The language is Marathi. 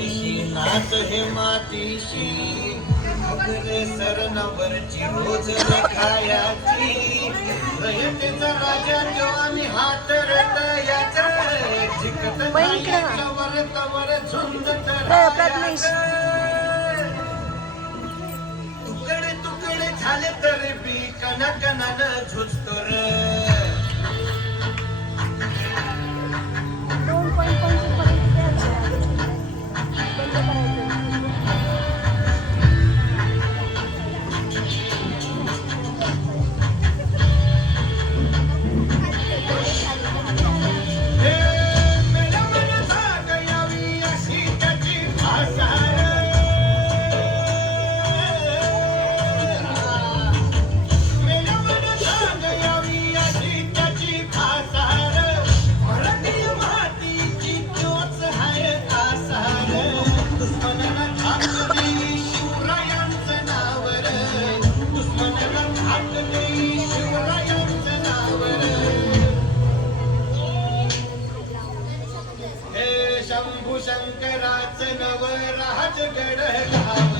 हरिशी नाच हे मातीशी मगरे सरणावरची रोज रे खायाची रयतेचा राजा तो आणि हात रतयाचा जिकत नाही वर तवर झुंजत तुकडे तुकडे झाले तरी बी कणाकणानं झुजतो रे शंभू शंकराचं नवराज गड